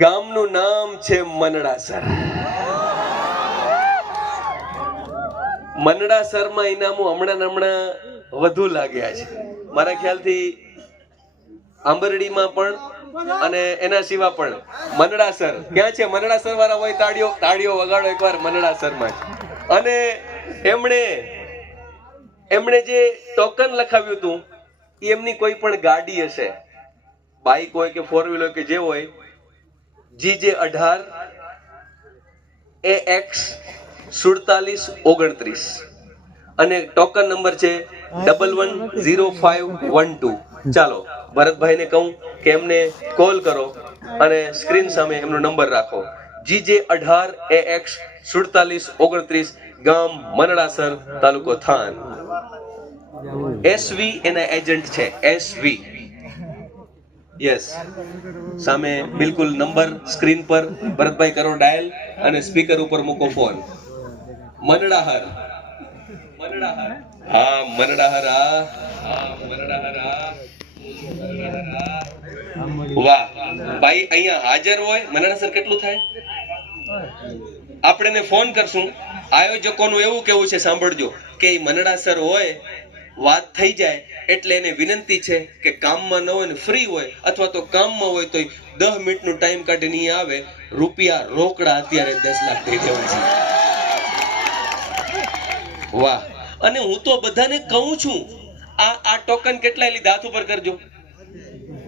ગામનું નામ છે મનડાસર. મનડાસરમાં ઇનામો હમણાં વધુ લાગ્યા છે. મારા ખ્યાલથી આંબરડીમાં પણ અને એના સિવાય પણ મનડાસર ક્યાં છે? મનડાસર વાળા હોય તાળીઓ વગાડો એકવાર મનડાસરમાં. અને એમણે જે ટોકન લખાવ્યું હતું એ એમની કોઈ પણ ગાડી હશે, બાઇક હોય કે ફોર વ્હીલર કે જે હોય, GJ18 AX 4729 અને ટોકન નંબર છે 110512. ચાલો ભરતભાઈને કહું કે એમને કોલ કરો અને સ્ક્રીન સામે એમનો નંબર રાખો. GJ18 AX 4729, ગામ મનડાસર, તાલુકો થાન. SV એના એજન્ટ છે. SV. યસ, સામે બિલકુલ નંબર સ્ક્રીન પર ભરતભાઈ કરો ડાયલ અને સ્પીકર ઉપર મૂકો ફોન. મનડાહર. હા મનડાહર. વાહ ભાઈ, અહીંયા હાજર હોય. મનડાસર કેટલું થાય? આપણે ફોન કરશું. આયોજકોનું એવું કેવું છે, સાંભળજો, કે મનડાસર હોય, વાત થઈ જાય એટલે એને વિનંતી છે કે કામમાં ન હોય ને ફ્રી હોય અથવા તો કામમાં હોય તો 10 મિનિટનો ટાઈમ કાઢીને અહીં આવે. રૂપિયા રોકડા અત્યારે 10 લાખ થઈ દેવા છે. વાહ. અને હું તો બધાને કહું છું, આ ટોકન કેટલા લીધા હાથ ઉપર કરજો.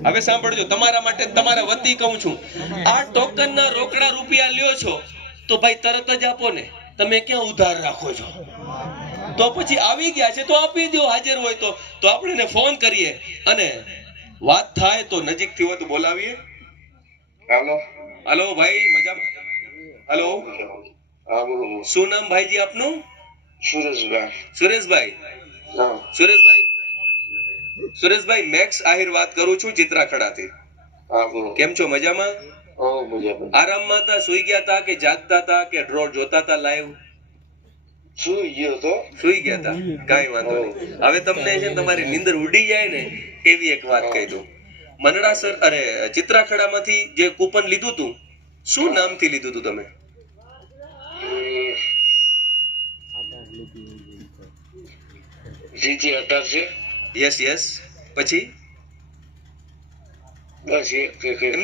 હવે સાંભળજો, તમારા માટે તમારા વતી કહું છું, આ ટોકન ના રોકડા રૂપિયા લ્યો છો તો ભાઈ તરત જ આપો ને. તમે ક્યાં ઉધાર રાખો છો? તો પછી આવી ગયા છે તો આપી દો. હાજર હોય તો આપણે એને ફોન કરીએ અને વાત થાય તો નજીકથી હોય તો બોલાવીએ. હાલો ભાઈ, મજામાં? હાલો, શું નામ ભાઈજી આપનું? સુરેશભાઈ મેક્સ આહિર વાત કરું છું ચિત્રાખડાથી. કેમ છો? મજામાં? આરામમાં હતા? સુઈ ગયા હતા કે જાગતા હતા કે ડ્રો જોતા હતા લાઈવ? સુઈ ગયા હતા. કઈ વાંધો નહીં. હવે તમને છે તમારી નીંદર ઉડી જાય ને એવી એક વાત કહી દઉં. મનડાસર ચિત્રાખડામાંથી જે કૂપન લીધું હતું, શું નામથી લીધું હતું તમે? GJ18 છે. યસ. પછી બસ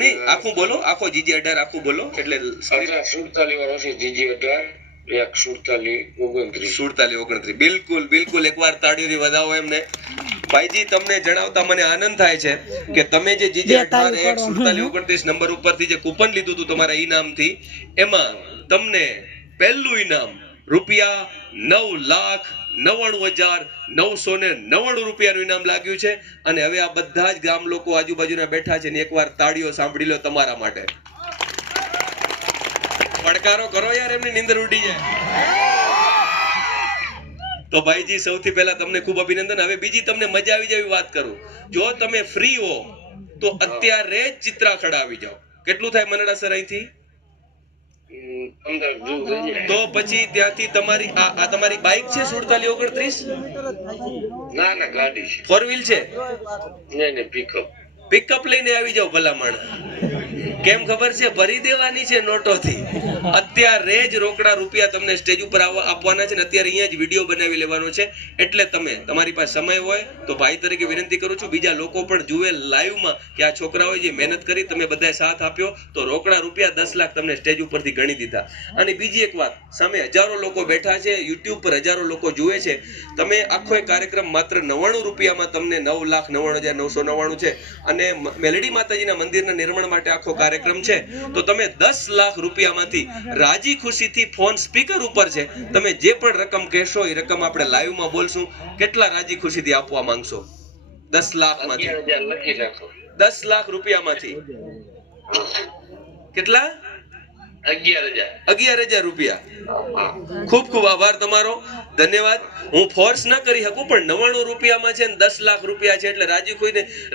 નહીં, આખું બોલો. આખો GJ18 આખું બોલો એટલે 47 વાળો છે. GJ18 4729. બિલકુલ એકવાર તાળીઓથી વધાવો એમને. ભાઈજી, તમને જણાવતા મને આનંદ થાય છે કે તમે જે GJ18 4729 નંબર ઉપરથી જે કૂપન લીધું હતું તમારા ઇનામથી, એમાં તમને પહેલું ઇનામ રૂપિયા 9,99,999 રૂપિયાનું ઇનામ લાગ્યું છે. અને હવે આ બધા જ ગામ લોકો આજુબાજુના બેઠા છે ને એકવાર તાળીઓ સાંભળી લો તમારા માટે. પડકારો કરો યાર, એમની નીંદર ઉડી જાય. તો ભાઈજી, સૌથી પહેલા તમને ખૂબ અભિનંદન. હવે બીજી તમને મજા આવી જાય એવી વાત કરું. જો તમે ફ્રી હો તો અત્યારે જ ચિત્રાખડા આવી જાઓ. કેટલું થાય મનડાસર અહીંથી? તો પછી ત્યાંથી તમારી આ તમારી બાઇક છે 4729? ના, ગાડી છે. ફોર વ્હીલ છે? નહીં, પિકઅપ લઈને આવી જાવ ભલામણ. કેમ ખબર છે? ભરી દેવાની છે નોટોથી. અત્યારે જ રોકડા રૂપિયા તમને સ્ટેજ ઉપર આપવાના છે ને અત્યારે અહીંયા જ વિડીયો બનાવી લેવાનો છે. એટલે તમારી પાસે સમય હોય તો ભાઈ તરીકે વિનંતી કરું છું, બીજા લોકો પણ જુએ લાઈવમાં કે આ છોકરાઓએ જે મહેનત કરી, તમે બધાએ સાથ આપ્યો તો રોકડા રૂપિયા 10 લાખ તમને સ્ટેજ ઉપરથી ગણી દીધા. અને બીજી એક વાત, સામે હજારો લોકો બેઠા છે, યુટ્યુબ પર હજારો લોકો જુએ છે. તમે આખો એક કાર્યક્રમ માત્ર 99 રૂપિયામાં તમને 9,99,999 છે. અને મેલડી માતાજીના મંદિરના નિર્માણ માટે આખો કાર્યક્રમ છે. તો તમે 10 લાખ રૂપિયામાંથી રાજી ખુશીથી ફોન સ્પીકર ઉપર છે, તમે જે પણ રકમ કહેશો એ રકમ આપણે લાઈવમાં બોલશું. કેટલા રાજી ખુશીથી આપવા માંગશો? 10 લાખમાંથી 10 લાખ રૂપિયામાંથી કેટલા? 11,000 રૂપિયા. ખૂબ ખૂબ આભાર તમારો, ધન્યવાદ. હું ફોર્સ ન કરી શકું, પણ 99 રૂપિયામાં છે ને 10 લાખ રૂપિયા છે, એટલે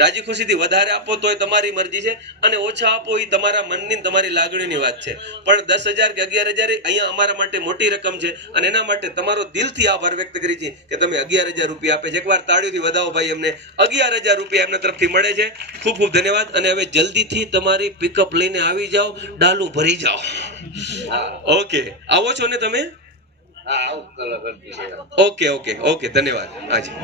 રાજી ખુશીથી વધારે આપો તોય તમારી મરજી છે, અને ઓછા આપો એ તમારા મનની તમારી લાગણીની વાત છે. પણ 10,000 કે 11,000 અહીંયા અમારા માટે મોટી રકમ છે, અને એના માટે તમારો દિલથી આભાર વ્યક્ત કરી છે કે તમે 11,000 રૂપિયા આપે છે. એકવાર તાળીઓથી વધાવો ભાઈ, અમને 11,000 રૂપિયા એમના તરફથી મળે છે. ખૂબ ખૂબ ધન્યવાદ. અને હવે જલ્દીથી તમારી પિકઅપ લઈને આવી જાઓ, ડાલું ભરી જાઓ. ઓકે, આવો છો ને તમે? ઓકે ઓકે ઓકે, ધન્યવાદ. હાજી.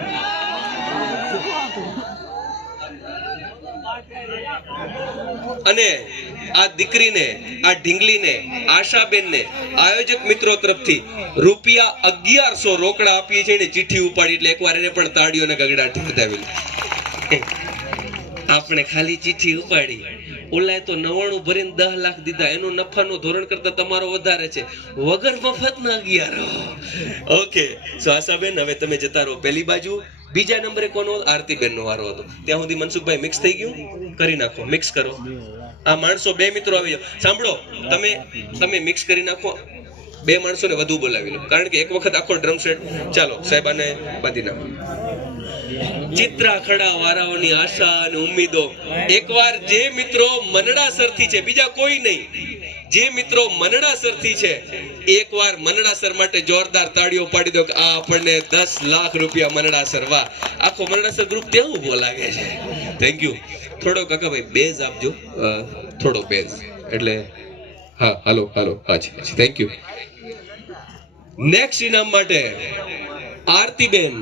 અને આ દીકરીને, આ ઢીંગલીને, આશાબેનને આયોજક મિત્રો તરફથી રૂપિયા 1100 રોકડા આપીએ છીએ ને ચિઠ્ઠી ઉપાડી, એટલે એકવાર એને પણ તાળીઓને ગગડાટી વધાવી. આપણે ખાલી ચિઠ્ઠી ઉપાડી, ઓલાએ તો 99 ભરીને 10 લાખ દીધા. એનું નફાનું ધોરણ કરતા તમારો વધારે છે, વગર મફતના 11. ઓકે, સો આશાબેન હવે તમે જતા રહો પહેલી બાજુ. બીજા નંબરે કોનો? આરતીબેન નો વારો હતો. ત્યાં સુધી મનસુખભાઈ મિક્સ થઈ ગયું, કરી નાખો, મિક્સ કરો. આ માણસો 2 મિત્રો આવી જાઓ. સાંભળો, તમે મિક્સ કરી નાખો. 2 માણસોને વધુ બોલાવી લો, કારણ કે એક વખત આખો ડ્રમ સેટ. ચાલો સાહેબાને બાંધી નાખો. ચિત્રા ખડા વારાઓની આશા અને ઉમ્મીદો. એકવાર જે મિત્રો મનડાસરથી છે, બીજા કોઈ નહીં, જે મિત્રો મનડાસરથી છે, એકવાર મનડાસર માટે જોરદાર તાળીઓ પાડી દો કે આ આપણને 10 લાખ રૂપિયા મનડાસર. વાહ, આખો મનડાસર ગ્રુપ ત્યાં ઉભો લાગે છે. Thank you. થોડો કાકાભાઈ બેઝ આપજો, થોડો બેઝ. એટલે હા, હાલો હાજી, થેન્ક યુ. નેક્સ્ટ ઇનામ માટે આરતીબેન